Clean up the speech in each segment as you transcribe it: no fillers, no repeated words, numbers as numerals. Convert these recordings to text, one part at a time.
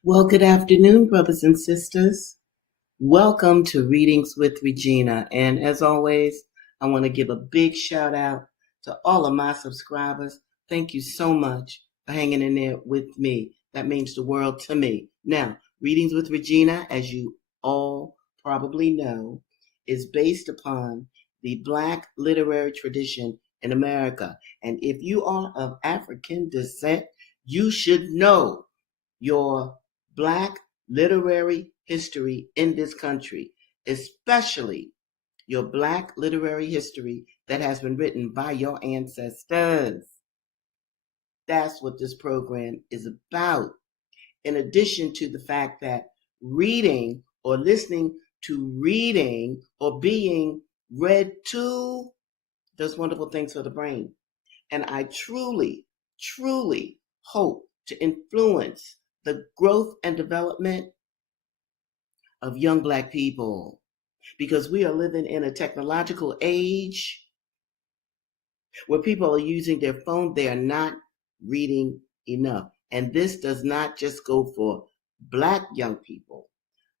Well, good afternoon, brothers and sisters. Welcome to Readings with Regina. And as always, I want to give a big shout out to all of my subscribers. Thank you so much for hanging in there with me. That means the world to me. Now, Readings with Regina, as you all probably know, is based upon the Black literary tradition in America. And if you are of African descent, you should know your Black literary history in this country, especially your Black literary history that has been written by your ancestors. That's what this program is about. In addition to the fact that reading or listening to reading or being read to does wonderful things for the brain. And I truly, truly hope to influence the growth and development of young Black people because we are living in a technological age where people are using their phone. They are not reading enough. And this does not just go for Black young people,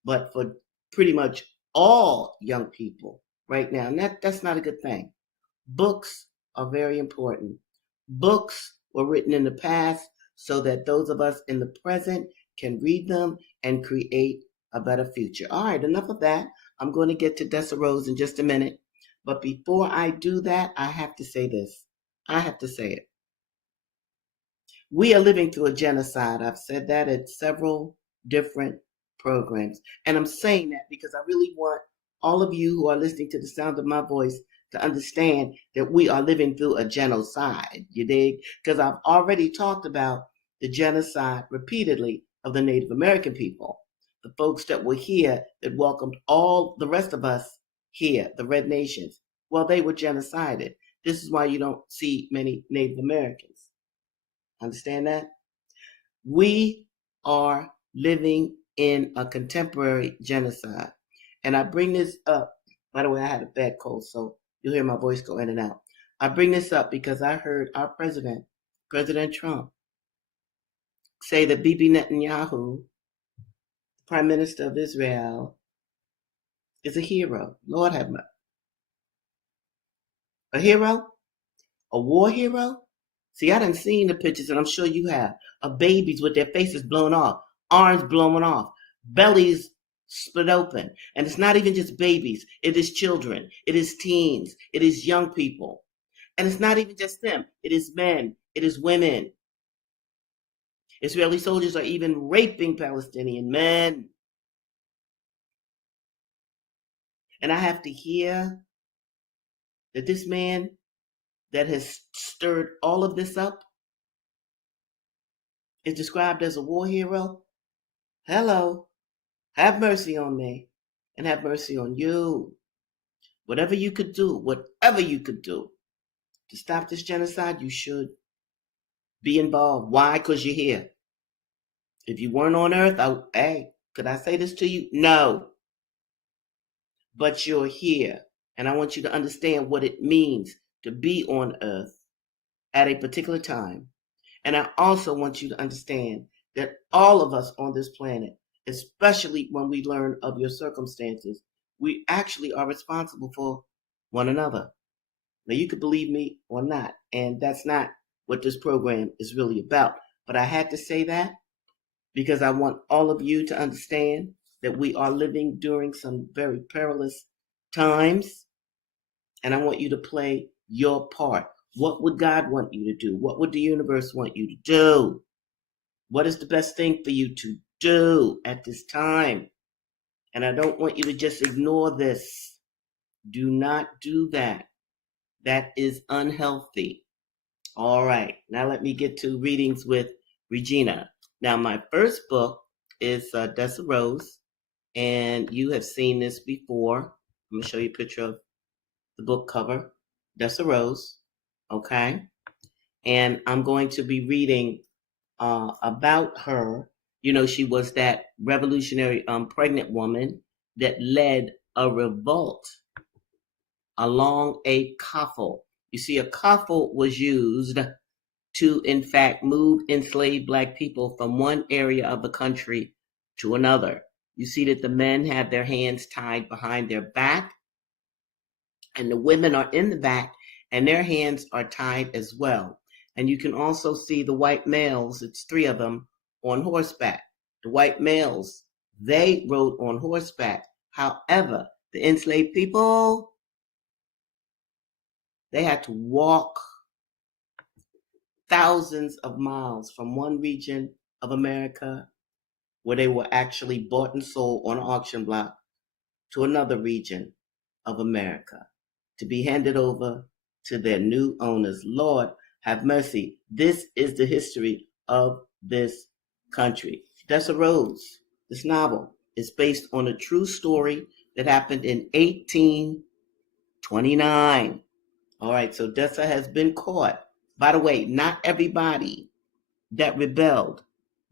but for pretty much all young people right now. And that's not a good thing. Books are very important. Books were written in the past so that those of us in the present can read them and create a better future. All right, enough of that. I'm going to get to Dessa Rose in just a minute. But before I do that, I have to say this. I have to say it. We are living through a genocide. I've said that at several different programs. And I'm saying that because I really want all of you who are listening to the sound of my voice to understand that we are living through a genocide. You dig? Because I've already talked about the genocide repeatedly of the Native American people, the folks that were here that welcomed all the rest of us here, the Red Nations. Well, they were genocided. This is why you don't see many Native Americans. Understand that? We are living in a contemporary genocide. And I bring this up, by the way, I had a bad cold, so you'll hear my voice go in and out. I bring this up because I heard our president, President Trump, say that Bibi Netanyahu, Prime Minister of Israel, is a hero. Lord have mercy. A hero? A war hero? See, I done seen the pictures, and I'm sure you have, of babies with their faces blown off, arms blown off, bellies split open. And it's not even just babies. It is children. It is teens. It is young people. And it's not even just them. It is men. It is women. Israeli soldiers are even raping Palestinian men. And I have to hear that this man that has stirred all of this up is described as a war hero. Hello. Have mercy on me and have mercy on you. Whatever you could do to stop this genocide, you should be involved. Why? Because you're here. If you weren't on earth, could I say this to you? No. But you're here. And I want you to understand what it means to be on earth at a particular time. And I also want you to understand that all of us on this planet, especially when we learn of your circumstances, we actually are responsible for one another. Now, you could believe me or not, and that's not what this program is really about. But I had to say that because I want all of you to understand that we are living during some very perilous times, and I want you to play your part. What would God want you to do? What would the universe want you to do? What is the best thing for you to do at this time? And I don't want you to just ignore this. Do not do that. That is unhealthy. All right, now let me get to Readings with Regina. Now, my first book is Dessa Rose, and you have seen this before. I'm going to show you a picture of the book cover, Dessa Rose, okay? And I'm going to be reading about her. You know, she was that revolutionary pregnant woman that led a revolt along a coffle. You see, a coffle was used to, in fact, move enslaved black people from one area of the country to another. You see that the men have their hands tied behind their back, and the women are in the back, and their hands are tied as well. And you can also see the white males, it's 3 of them, on horseback. The white males, they rode on horseback. However, the enslaved people, they had to walk thousands of miles from one region of America where they were actually bought and sold on an auction block to another region of America to be handed over to their new owners. Lord, have mercy. This is the history of this country. Dessa Rose, this novel, is based on a true story that happened in 1829. All right, so Dessa has been caught. By the way, not everybody that rebelled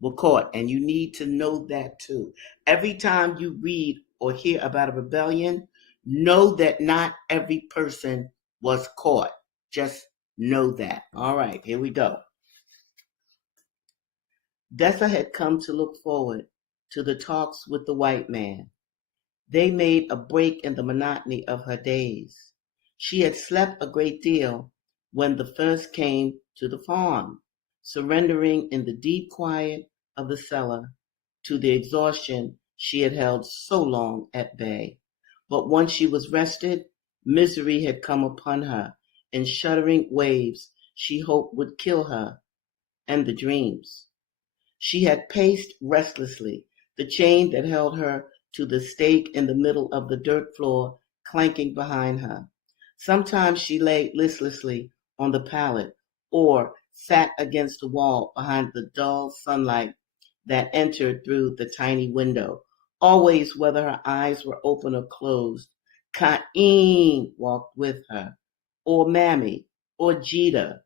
were caught, and you need to know that too. Every time you read or hear about a rebellion, know that not every person was caught. Just know that. All right, here we go. Dessa had come to look forward to the talks with the white man. They made a break in the monotony of her days. She had slept a great deal when the first came to the farm, surrendering in the deep quiet of the cellar to the exhaustion she had held so long at bay. But once she was rested, misery had come upon her in shuddering waves she hoped would kill her and the dreams. She had paced restlessly, the chain that held her to the stake in the middle of the dirt floor clanking behind her. Sometimes she lay listlessly on the pallet or sat against the wall behind the dull sunlight that entered through the tiny window. Always, whether her eyes were open or closed, Cain walked with her, or Mammy, or Jita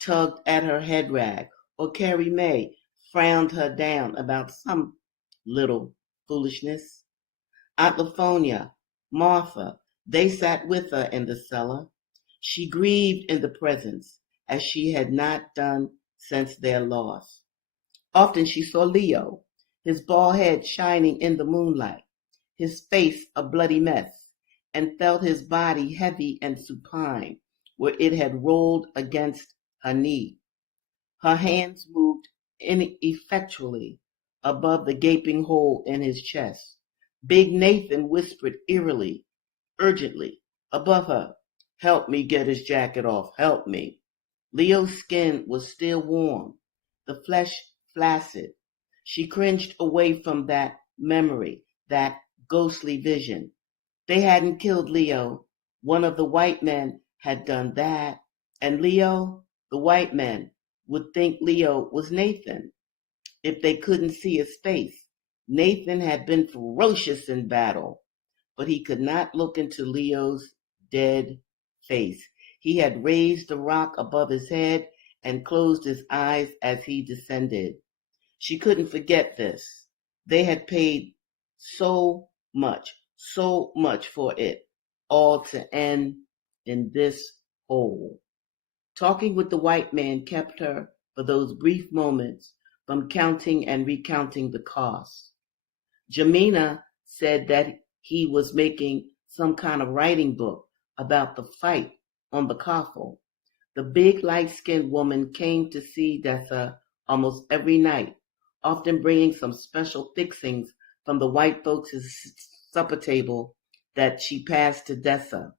tugged at her head rag, or Carrie Mae frowned her down about some little foolishness. Aunt Lafonia, Martha, they sat with her in the cellar. She grieved in the presence as she had not done since their loss. Often she saw Leo, his bald head shining in the moonlight, his face a bloody mess, and felt his body heavy and supine where it had rolled against her knee. Her hands moved ineffectually above the gaping hole in his chest. Big Nathan whispered eerily, urgently, above her, "Help me get his jacket off, help me." Leo's skin was still warm, the flesh flaccid. She cringed away from that memory, that ghostly vision. They hadn't killed Leo. One of the white men had done that. And Leo, the white men, would think Leo was Nathan if they couldn't see his face. Nathan had been ferocious in battle, but he could not look into Leo's dead face. He had raised the rock above his head and closed his eyes as he descended. She couldn't forget this. They had paid so much for it all to end in this hole. Talking with the white man kept her, for those brief moments, from counting and recounting the costs. Jamina said that he was making some kind of writing book about the fight on the coffle. The big light-skinned woman came to see Dessa almost every night, often bringing some special fixings from the white folks' supper table that she passed to Dessa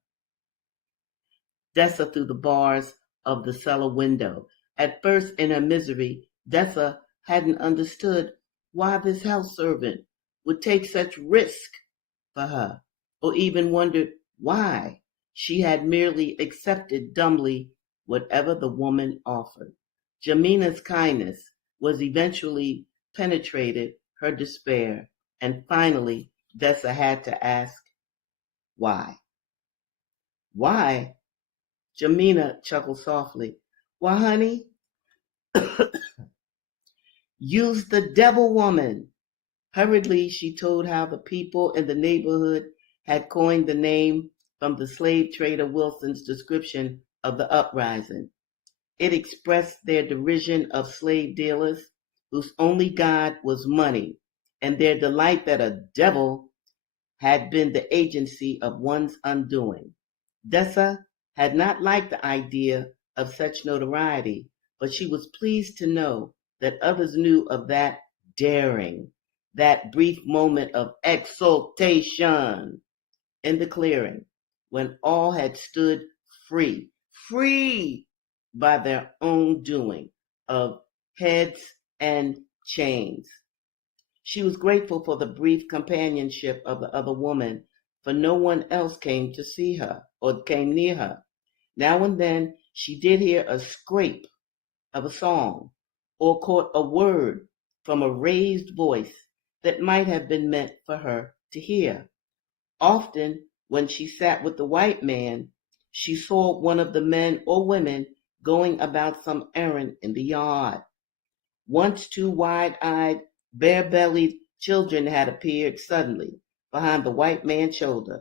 through the bars of the cellar window. At first, in her misery, Dessa hadn't understood why this house servant would take such risk for her, or even wondered why she had merely accepted dumbly whatever the woman offered. Jamina's kindness was eventually penetrated her despair, and finally Dessa had to ask, why? Why? Jamina chuckled softly. Why, honey, use the devil woman. Hurriedly, she told how the people in the neighborhood had coined the name from the slave trader Wilson's description of the uprising. It expressed their derision of slave dealers whose only God was money, and their delight that a devil had been the agency of one's undoing. Dessa had not liked the idea of such notoriety, but she was pleased to know that others knew of that daring, that brief moment of exultation in the clearing when all had stood free, free by their own doing of heads and chains. She was grateful for the brief companionship of the other woman, for no one else came to see her or came near her. Now and then she did hear a scrape of a song or caught a word from a raised voice that might have been meant for her to hear. Often, when she sat with the white man, she saw one of the men or women going about some errand in the yard. Once two wide-eyed, bare-bellied children had appeared suddenly behind the white man's shoulder.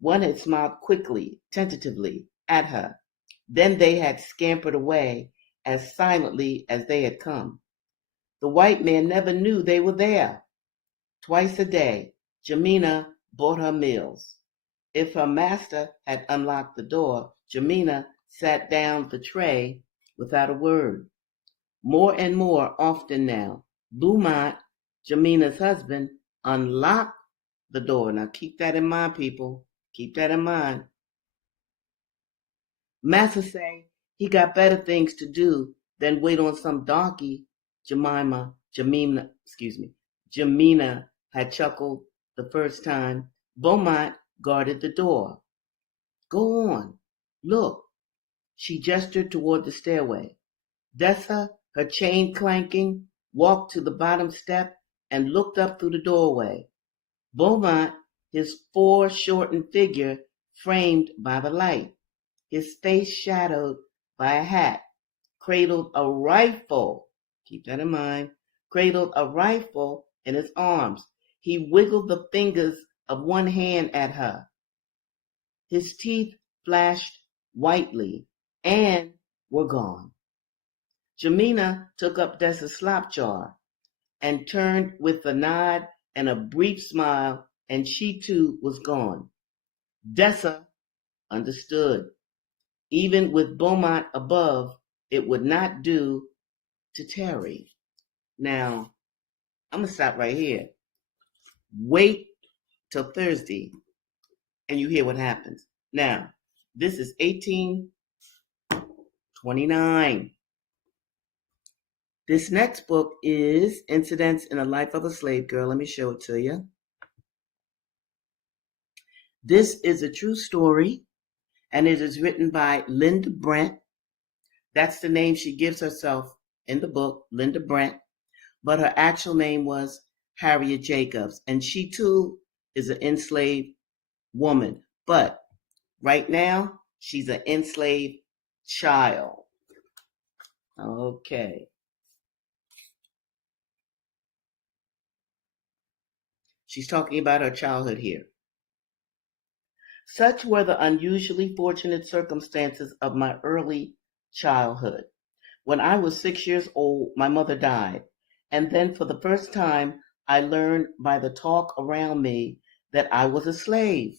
One had smiled quickly, tentatively, at her. Then they had scampered away as silently as they had come. The white man never knew they were there. Twice a day, Jamina bought her meals. If her master had unlocked the door, Jamina sat down the tray without a word. More and more often now, Beaumont, Jamina's husband, unlocked the door. Now keep that in mind, people. Keep that in mind. Master say he got better things to do than wait on some donkey. Jamina had chuckled the first time. Beaumont guarded the door. Go on. Look. She gestured toward the stairway. Dessa, her chain clanking, walked to the bottom step and looked up through the doorway. Beaumont, his foreshortened figure framed by the light, his face shadowed by a hat, cradled a rifle. Keep that in mind. Cradled a rifle in his arms. He wiggled the fingers of one hand at her. His teeth flashed whitely and were gone. Jamina took up Dessa's slop jar and turned with a nod and a brief smile, and she too was gone. Dessa understood. Even with Beaumont above, it would not do to tarry. Now, I'm going to stop right here. Wait till Thursday, and you hear what happens. Now, this is 1829. This next book is Incidents in the Life of a Slave Girl. Let me show it to you. This is a true story, and it is written by Linda Brent. That's the name she gives herself in the book, Linda Brent, but her actual name was Harriet Jacobs, and she too is an enslaved woman, but right now she's an enslaved child. Okay. She's talking about her childhood here. Such were the unusually fortunate circumstances of my early childhood. When I was 6 years old, my mother died, and then for the first time, I learned by the talk around me that I was a slave.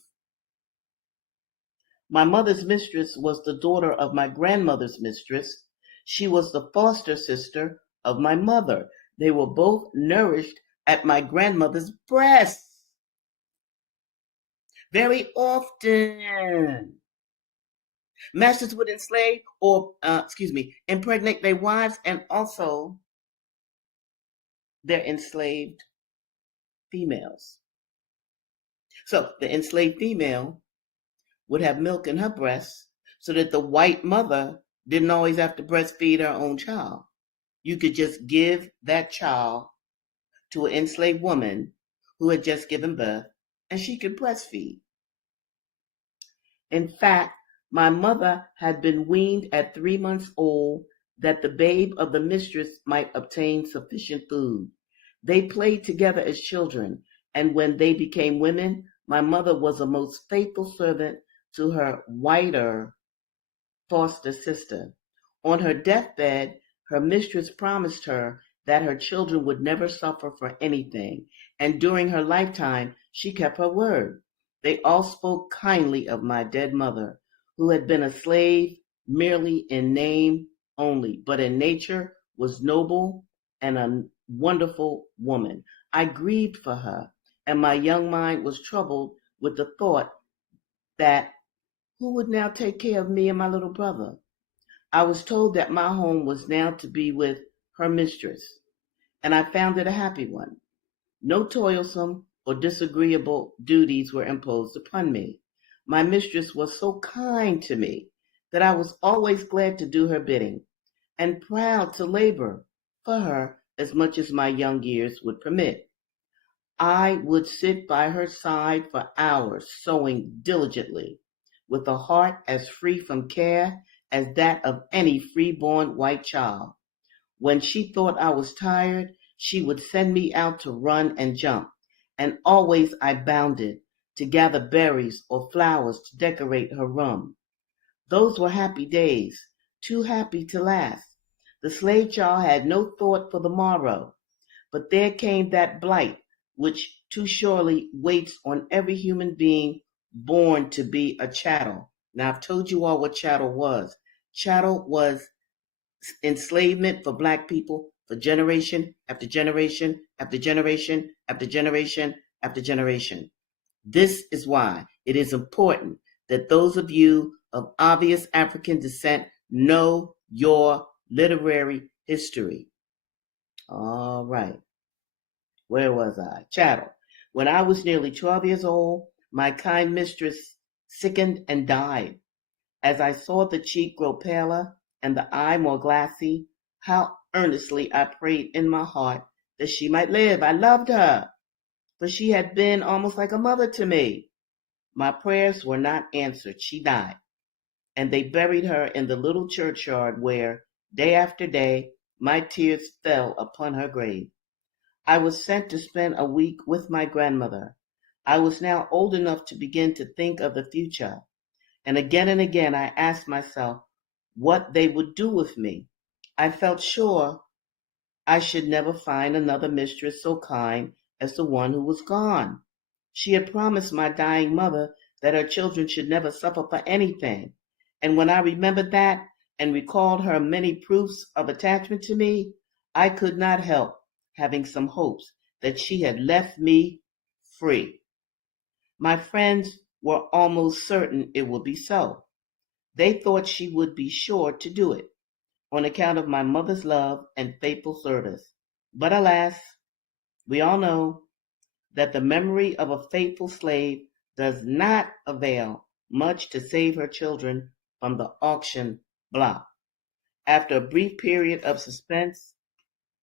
My mother's mistress was the daughter of my grandmother's mistress. She was the foster sister of my mother. They were both nourished at my grandmother's breasts. Very often, masters would enslave or, impregnate their wives and also their enslaved females. So the enslaved female would have milk in her breasts so that the white mother didn't always have to breastfeed her own child. You could just give that child to an enslaved woman who had just given birth, and she could breastfeed. In fact, my mother had been weaned at 3 months old that the babe of the mistress might obtain sufficient food. They played together as children, and when they became women, my mother was a most faithful servant to her whiter foster sister, On her deathbed, her mistress promised her that her children would never suffer for anything, and during her lifetime she kept her word. They all spoke kindly of my dead mother, who had been a slave merely in name only, but in nature was noble and a wonderful woman. I grieved for her, and my young mind was troubled with the thought that who would now take care of me and my little brother? I was told that my home was now to be with her mistress, and I found it a happy one. No toilsome or disagreeable duties were imposed upon me. My mistress was so kind to me that I was always glad to do her bidding and proud to labor for her as much as my young years would permit. I would sit by her side for hours, sewing diligently, with a heart as free from care as that of any free-born white child. When she thought I was tired, she would send me out to run and jump, and always I bounded to gather berries or flowers to decorate her room. Those were happy days, too happy to last. The slave child had no thought for the morrow, but there came that blight which too surely waits on every human being born to be a chattel. Now, I've told you all what chattel was. Chattel was enslavement for black people for generation after generation after generation after generation after generation. This is why it is important that those of you of obvious African descent know your literary history. All right. Where was I? Chattel. When I was nearly 12 years old, my kind mistress sickened and died. As I saw the cheek grow paler and the eye more glassy, how earnestly I prayed in my heart that she might live. I loved her, for she had been almost like a mother to me. My prayers were not answered. She died, and they buried her in the little churchyard where, day after day, my tears fell upon her grave. I was sent to spend a week with my grandmother. I was now old enough to begin to think of the future, and again I asked myself what they would do with me. I felt sure I should never find another mistress so kind as the one who was gone. She had promised my dying mother that her children should never suffer for anything, and when I remembered that and recalled her many proofs of attachment to me, I could not help having some hopes that she had left me free. My friends were almost certain it would be so. They thought she would be sure to do it on account of my mother's love and faithful service. But alas, we all know that the memory of a faithful slave does not avail much to save her children from the auction block. After a brief period of suspense,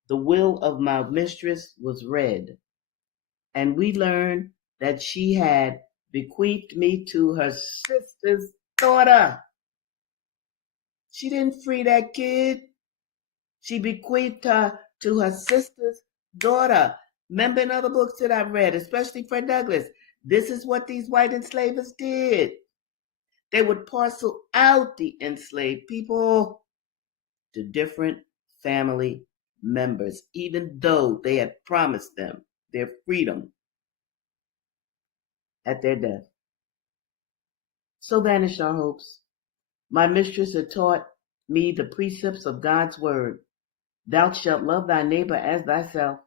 the will of my mistress was read, and we learned that she had bequeathed me to her sister's daughter. She didn't free that kid. She bequeathed her to her sister's daughter. Remember in other books that I've read, especially Fred Douglass, this is what these white enslavers did. They would parcel out the enslaved people to different family members, even though they had promised them their freedom at their death. So vanished our hopes. My mistress had taught me the precepts of God's word. Thou shalt love thy neighbor as thyself.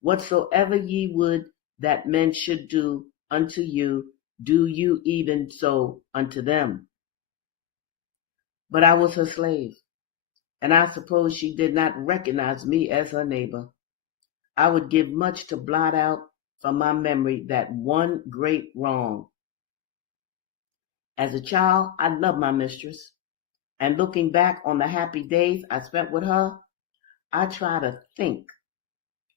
Whatsoever ye would that men should do unto you, do you even so unto them. But I was her slave, and I suppose she did not recognize me as her neighbor. I would give much to blot out from my memory that one great wrong. As a child, I loved my mistress, and looking back on the happy days I spent with her, I try to think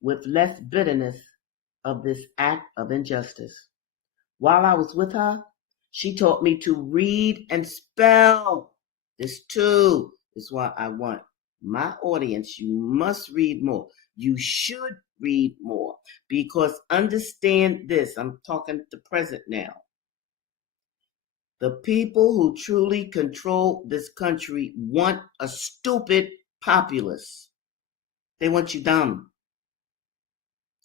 with less bitterness of this act of injustice. While I was with her, she taught me to read and spell. This too is why I want my audience. You must read more. You should read more, because understand this. I'm talking to present now. The people who truly control this country want a stupid populace. They want you dumb.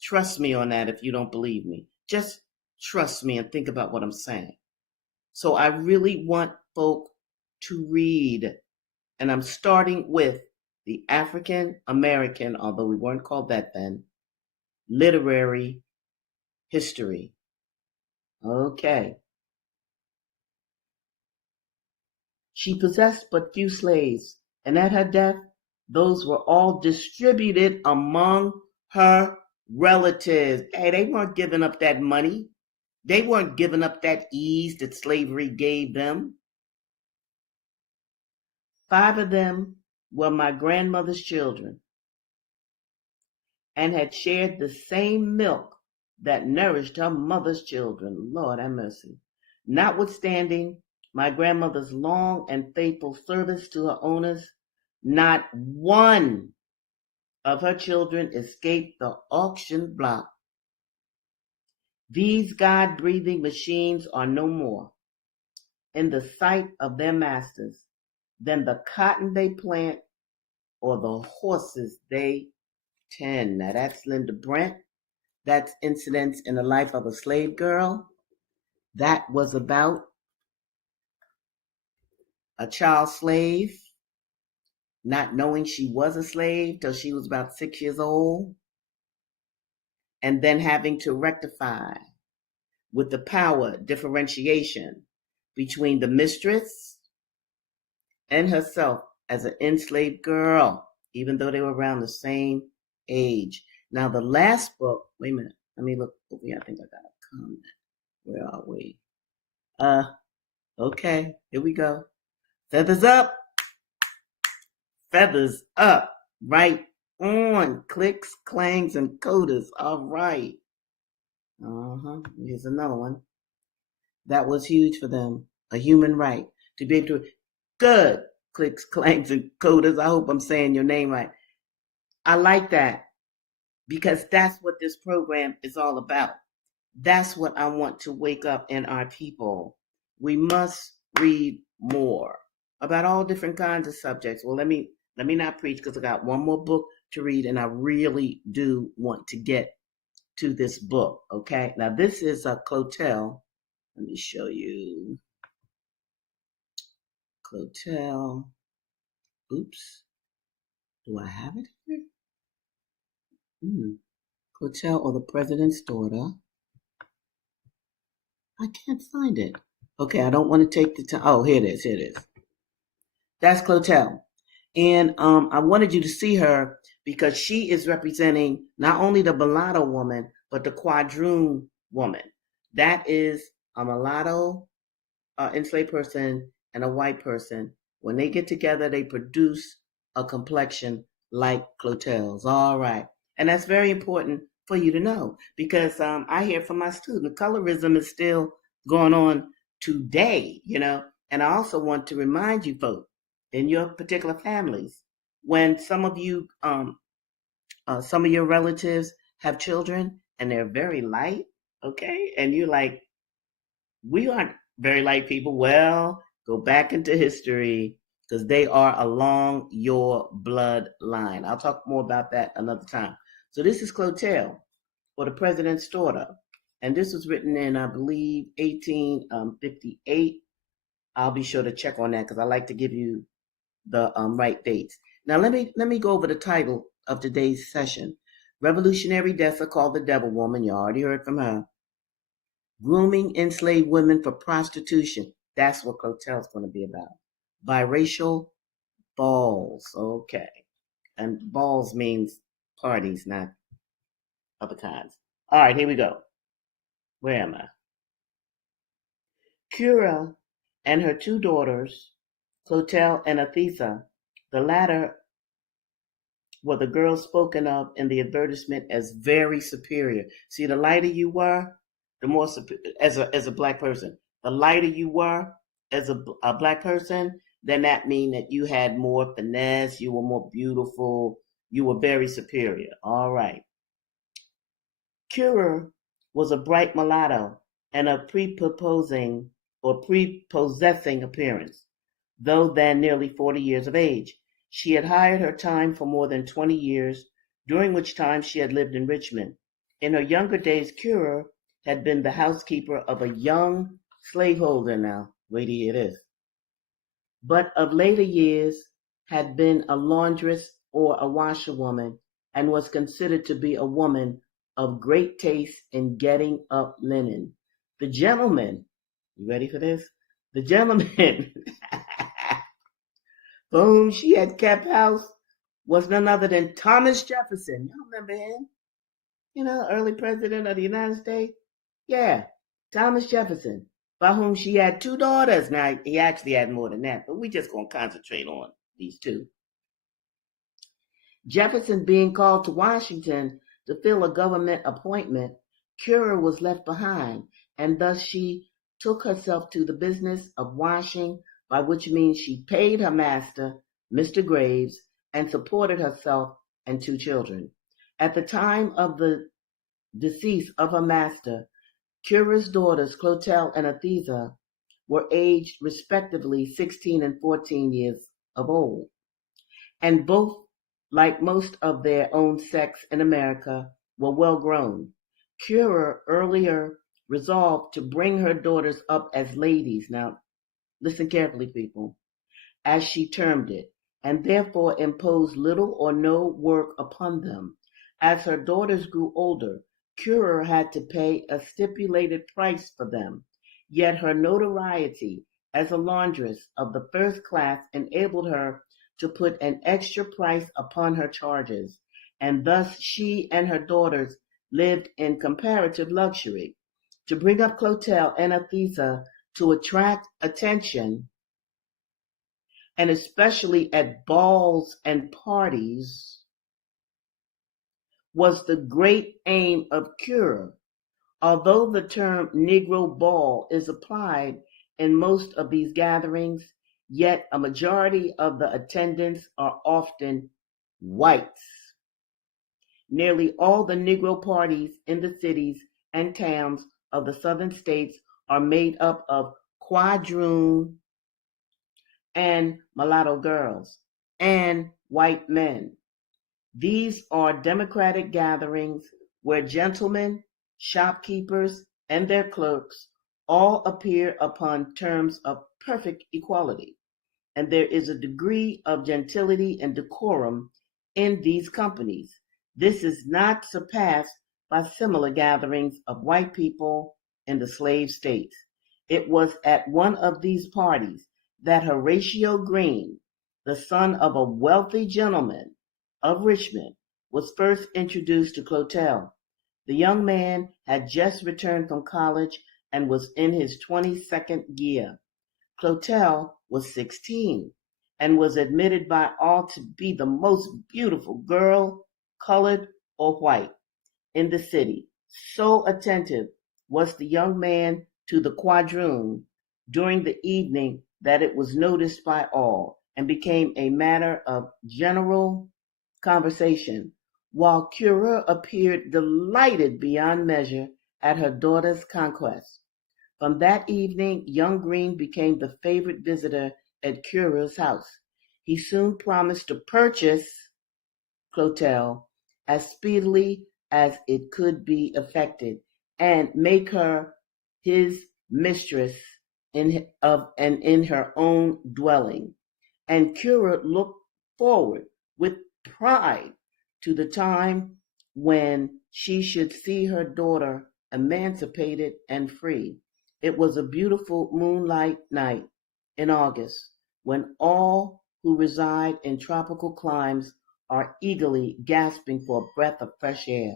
Trust me on that if you don't believe me. Just trust me and think about what I'm saying. So I really want folk to read. And I'm starting with the African American, although we weren't called that then, literary history. Okay. She possessed but few slaves, and at her death, those were all distributed among her relatives. Hey, they weren't giving up that money. They weren't giving up that ease that slavery gave them. 5 of them were my grandmother's children and had shared the same milk that nourished her mother's children. Lord have mercy. Notwithstanding my grandmother's long and faithful service to her owners, not one of her children escaped the auction block. These God-breathing machines are no more in the sight of their masters than the cotton they plant or the horses they tend. Now that's Linda Brent. That's Incidents in the Life of a Slave Girl. That was about a child slave not knowing she was a slave till she was about 6 years old, and then having to rectify with the power differentiation between the mistress and herself as an enslaved girl, even though they were around the same age. Now, the last book, wait a minute, let me look over here. I think I got a comment. Where are we? Okay, here we go. Feathers up, feathers up, right on. Clicks, clangs, and coders. All right. Here's another one. That was huge for them. A human right to be able to. Good. Clicks, clangs, and coders. I hope I'm saying your name right. I like that because that's what this program is all about. That's what I want to wake up in our people. We must read more about all different kinds of subjects. Well, let me not preach because I got one more book to read, and I really do want to get to this book. Okay, now this is a Clotel. Let me show you Clotel. Oops, do I have it here? Clotel or the President's Daughter. I can't find it. Okay, I don't want to take the time. Oh, here it is. Here it is. That's Clotel. And I wanted you to see her because she is representing not only the mulatto woman, but the quadroon woman. That is a mulatto enslaved person and a white person. When they get together, they produce a complexion like Clotel's. All right. And that's very important for you to know because I hear from my students, colorism is still going on today, And I also want to remind you folks in your particular families, when some of you, some of your relatives have children and they're very light, okay? And you're like, we aren't very light people. Well, go back into history because they are along your bloodline. I'll talk more about that another time. So this is Clotel, or the President's Daughter. And this was written in, I believe, 1858. I'll be sure to check on that because I like to give you the right dates. Now let me go over the title of today's session. Revolutionary Dessa called the Devil Woman. You already heard from her. Grooming enslaved women for prostitution. That's what Clotel's going to be about. Biracial balls. Okay. And balls means parties, not other kinds. All right, here we go. Where am I? Cura and her 2 daughters, Clotel and Athesa, the latter were the girls spoken of in the advertisement as very superior. See, the lighter you were, the more as a black person, the lighter you were as a black person, then that mean that you had more finesse, you were more beautiful, you were very superior. All right. Currer was a bright mulatto and a prepossessing or prepossessing appearance, though then nearly 40 years of age. She had hired her time for more than 20 years, during which time she had lived in Richmond. In her younger days, Cura had been the housekeeper of a young slaveholder now. Wait till you hear this. But of later years had been a laundress or a washerwoman and was considered to be a woman of great taste in getting up linen. The gentleman, you ready for this? The gentleman for whom she had kept house was none other than Thomas Jefferson. You remember him? You know, early president of the United States? Yeah, Thomas Jefferson, by whom she had two daughters. Now, he actually had more than that, but we just going to concentrate on these two. Jefferson being called to Washington to fill a government appointment, Cura was left behind, and thus she took herself to the business of washing, by which means she paid her master, Mr. Graves, and supported herself and two children. At the time of the decease of her master, Cura's daughters, Clotel and Athesa, were aged respectively 16 and 14 years of old, and both, like most of their own sex in America, were well grown. Cura earlier resolved to bring her daughters up as ladies. Now, listen carefully, people, as she termed it, and therefore imposed little or no work upon them. As her daughters grew older, Cura had to pay a stipulated price for them, yet her notoriety as a laundress of the first class enabled her to put an extra price upon her charges, and thus she and her daughters lived in comparative luxury. To bring up Clotel and Athesa to attract attention, and especially at balls and parties, was the great aim of Cura. Although the term Negro ball is applied in most of these gatherings, yet a majority of the attendants are often whites. Nearly all the Negro parties in the cities and towns of the southern states are made up of quadroon and mulatto girls and white men. These are democratic gatherings where gentlemen, shopkeepers, and their clerks all appear upon terms of perfect equality, and there is a degree of gentility and decorum in these companies. This is not surpassed by similar gatherings of white people in the slave states. It was at one of these parties that Horatio Green, the son of a wealthy gentleman of Richmond, was first introduced to Clotel. The young man had just returned from college and was in his 22nd year. Clotel was 16 and was admitted by all to be the most beautiful girl, colored or white, in the city. So attentive was the young man to the quadroon during the evening that it was noticed by all and became a matter of general conversation, while Cura appeared delighted beyond measure at her daughter's conquest. From that evening, young Green became the favorite visitor at Cura's house. He soon promised to purchase Clotel as speedily as it could be effected and make her his mistress in her own dwelling. And Cura looked forward with pride to the time when she should see her daughter emancipated and free. It was a beautiful moonlight night in August, when all who reside in tropical climes are eagerly gasping for a breath of fresh air,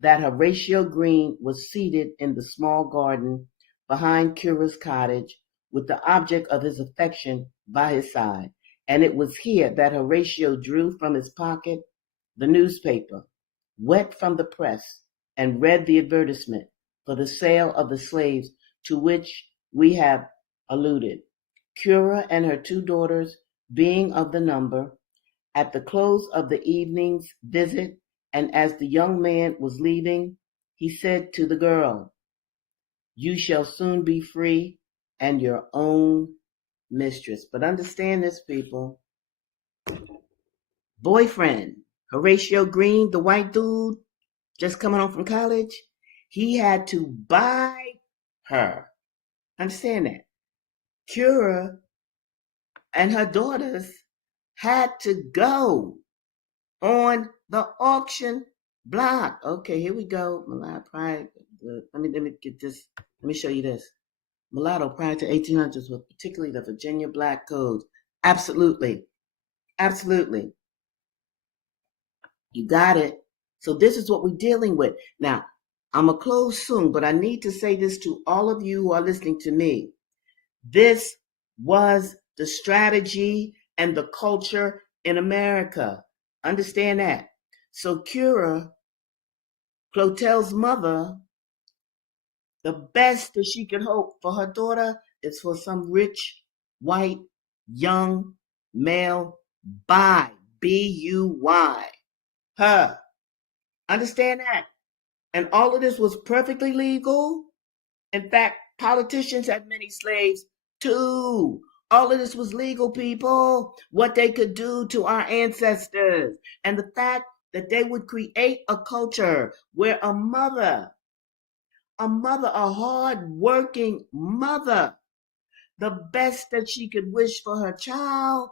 that Horatio Green was seated in the small garden behind Cura's cottage with the object of his affection by his side. And it was here that Horatio drew from his pocket the newspaper, wet from the press, and read the advertisement for the sale of the slaves to which we have alluded. Cura and her two daughters being of the number, at the close of the evening's visit, and as the young man was leaving, he said to the girl, "You shall soon be free and your own mistress. But understand this, people. Boyfriend, Horatio Green, the white dude just coming home from college, he had to buy her. Understand that? Cura and her daughters had to go on the auction block. Okay, here we go. Mulatto pride. Let me get this. Let me show you this. Mulatto prior to 1800s was particularly the Virginia Black Code. Absolutely. Absolutely. You got it. So this is what we're dealing with. Now, I'm going to close soon, but I need to say this to all of you who are listening to me. This was the strategy and the culture in America. Understand that. So Cura, Clotel's mother, the best that she could hope for her daughter is for some rich, white, young male buy, B-U-Y, her. Understand that? And all of this was perfectly legal. In fact, politicians had many slaves too. All of this was legal, people. What they could do to our ancestors. And the fact that they would create a culture where a mother, a hard-working mother, the best that she could wish for her child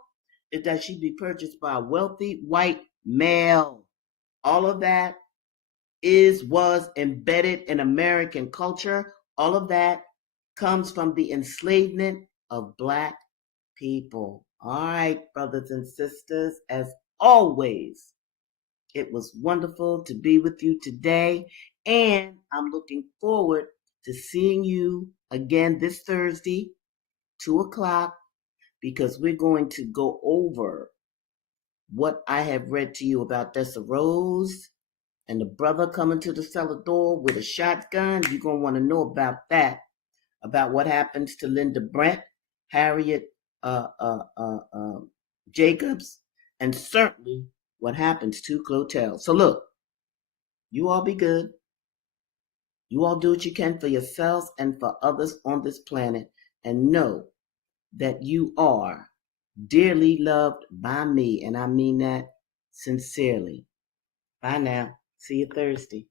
is that she be purchased by a wealthy white male. All of that was embedded in American culture. All of that comes from the enslavement of Black people. All right, brothers and sisters, as always, it was wonderful to be with you today, and I'm looking forward to seeing you again this Thursday, 2:00, because we're going to go over what I have read to you about Dessa Rose and the brother coming to the cellar door with a shotgun. You're going to want to know about that, about what happens to Linda Brent, Harriet Jacobs, and certainly what happens to Clotel. So look, you all be good. You all do what you can for yourselves and for others on this planet, and know that you are dearly loved by me, and I mean that sincerely. Bye now. See you Thursday.